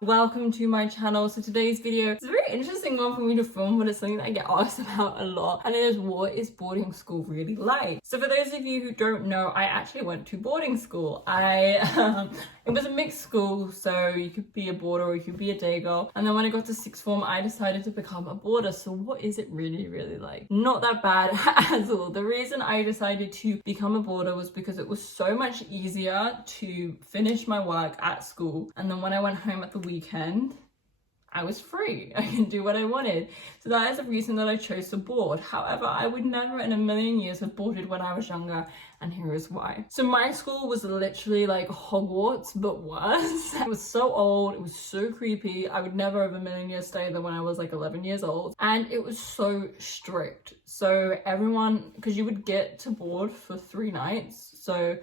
Welcome to my channel. So today's video is a very interesting one for me to film, but it's something that I get asked about a lot, and it is, what is boarding school really like? So for those of you who don't know, I actually went to boarding school. It was a mixed school, so you could be a boarder or you could be a day girl, and then when I got to sixth form I decided to become a boarder. So what is it really like? Not that bad at all. The reason I decided to become a boarder was because it was so much easier to finish my work at school, and then when I went home at the weekend I was free. I can do what I wanted. So that is the reason that I chose to board. However, I would never in a million years have boarded when I was younger, and here is why. So my school was literally like Hogwarts, but worse. It was so old, it was so creepy. I would never have a million years stay there when I was like 11 years old. And it was so strict. So everyone, because you would get to board for 3 nights. So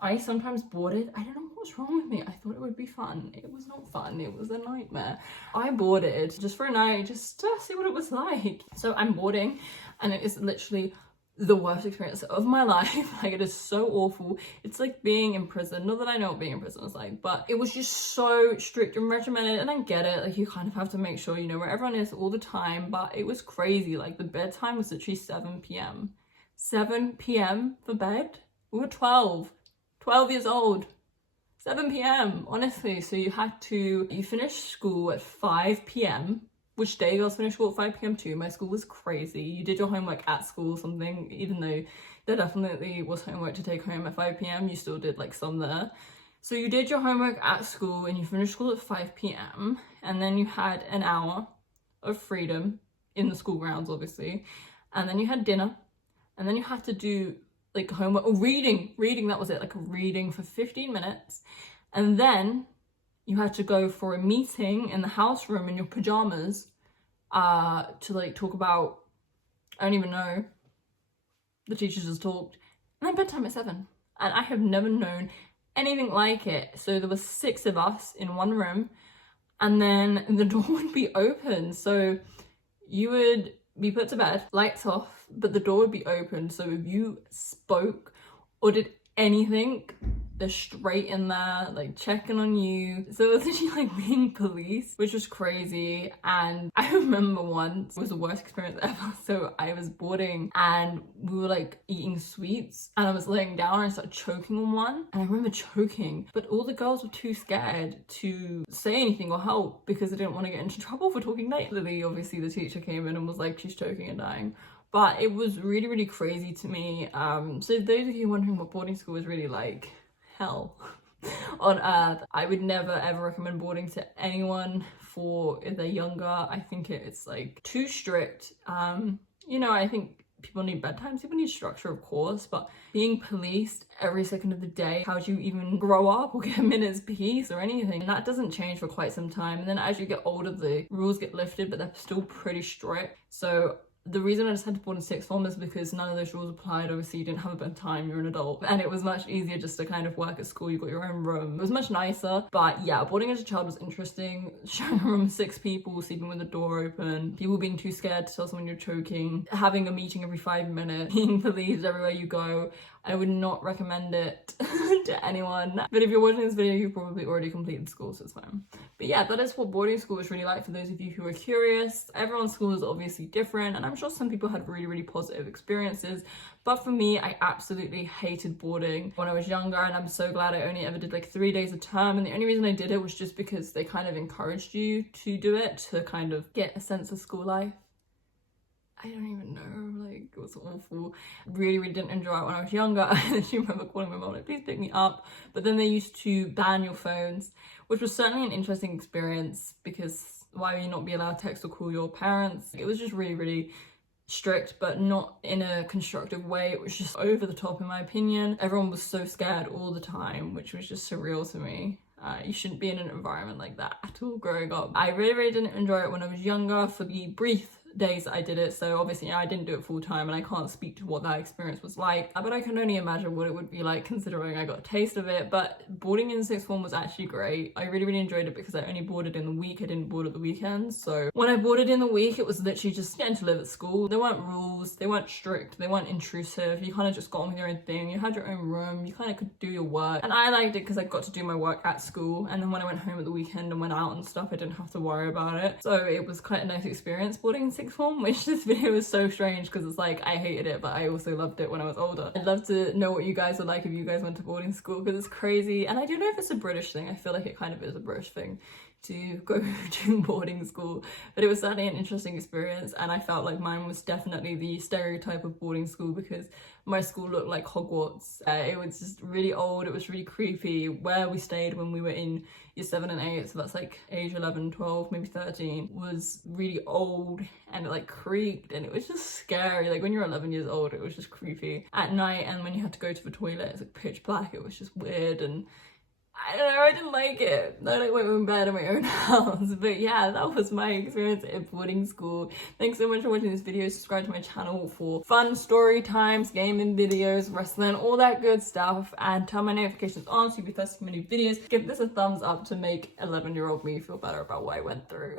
I sometimes boarded. I don't know what was wrong with me. I thought it would be fun. It was not fun. It was a nightmare. I boarded just for a night, just to see what it was like. So I'm boarding, and it is literally the worst experience of my life. Like, it is so awful. It's like being in prison. Not that I know what being in prison is like, but it was just so strict and regimented, and I get it. Like, you kind of have to make sure you know where everyone is all the time, but it was crazy. Like, the bedtime was literally 7 p.m. 7 p.m. for bed? We were 12 years old. 7 p.m. honestly. So you finished school at 5 p.m, which day girls finished school at 5 p.m. too. My school was crazy. You did your homework at school or something, even though there definitely was homework to take home at 5 p.m, you still did like some there. So you did your homework at school and you finished school at 5 p.m, and then you had an hour of freedom in the school grounds, obviously, and then you had dinner, and then you had to do like homework or reading, that was it, like a reading for 15 minutes. And then you had to go for a meeting in the house room in your pajamas to like talk about, I don't even know, the teachers just talked. And then bedtime at 7. And I have never known anything like it. So there was 6 of us in one room, and then the door would be open. So you would be put to bed, lights off, but the door would be open. So if you spoke or did anything, they're straight in there, like checking on you. So it was literally like being police, which was crazy. And I remember once, it was the worst experience ever. So I was boarding and we were like eating sweets, and I was laying down and I started choking on one. And I remember choking, but all the girls were too scared to say anything or help because they didn't want to get into trouble for talking late. Obviously the teacher came in and was like, she's choking and dying. But it was really crazy to me. So those of you wondering what boarding school is really like, hell on earth. I would never ever recommend boarding to anyone for if they're younger. I think it's like too strict. You know, I think people need bedtimes, people need structure, of course, but being policed every second of the day, how do you even grow up or get a minute's peace or anything? And that doesn't change for quite some time. And then as you get older, the rules get lifted, but they're still pretty strict. So the reason I decided to board in sixth form is because none of those rules applied. Obviously, you didn't have a bedtime, you're an adult, and it was much easier just to kind of work at school. You got your own room. It was much nicer. But yeah, boarding as a child was interesting. Sharing a room with 6 people, sleeping with the door open, people being too scared to tell someone you're choking, having a meeting every 5 minutes, being policed everywhere you go. I would not recommend it to anyone. But if you're watching this video, you've probably already completed school, so it's fine. But yeah, that is what boarding school is really like for those of you who are curious. Everyone's school is obviously different, and I'm sure some people had really positive experiences. But for me, I absolutely hated boarding when I was younger, and I'm so glad I only ever did like 3 days a term. And the only reason I did it was just because they kind of encouraged you to do it to kind of get a sense of school life. I don't even know, like, it was awful. Really didn't enjoy it when I was younger. I actually remember calling my mom like, please pick me up. But then they used to ban your phones, which was certainly an interesting experience, because why would you not be allowed to text or call your parents? It was just really strict, but not in a constructive way. It was just over the top, in my opinion. Everyone was so scared all the time, which was just surreal to me. You shouldn't be in an environment like that at all growing up. I really didn't enjoy it when I was younger. For the brief days that I did it, so obviously I didn't do it full time and I can't speak to what that experience was like, but I can only imagine what it would be like considering I got a taste of it. But boarding in sixth form was actually great. I really enjoyed it because I only boarded in the week, I didn't board at the weekends. So when I boarded in the week, it was literally just getting to live at school. There weren't rules, they weren't strict, they weren't intrusive, you kind of just got on with your own thing, you had your own room, you kind of could do your work, and I liked it because I got to do my work at school, and then when I went home at the weekend and went out and stuff, I didn't have to worry about it. So it was quite a nice experience boarding in sixth form, which this video is so strange because it's like I hated it, but I also loved it when I was older. I'd love to know what you guys were like if you guys went to boarding school, because it's crazy. And I don't know if it's a British thing, I feel like it kind of is a British thing to go to boarding school, but it was certainly an interesting experience, and I felt like mine was definitely the stereotype of boarding school because my school looked like Hogwarts. It was just really old, it was really creepy. Where we stayed when we were in year 7 and 8, so that's like age 11, 12, maybe 13, was really old, and it like creaked, and it was just scary. Like when you're 11 years old, it was just creepy at night, and when you had to go to the toilet, it's like pitch black, it was just weird, and I don't know, I didn't like it. I like went in bed in my own house. But yeah, that was my experience at boarding school. Thanks so much for watching this video. Subscribe to my channel for fun story times, gaming videos, wrestling, all that good stuff. And turn my notifications on so you'll be first to see my new videos. Give this a thumbs up to make 11-year-old me feel better about what I went through.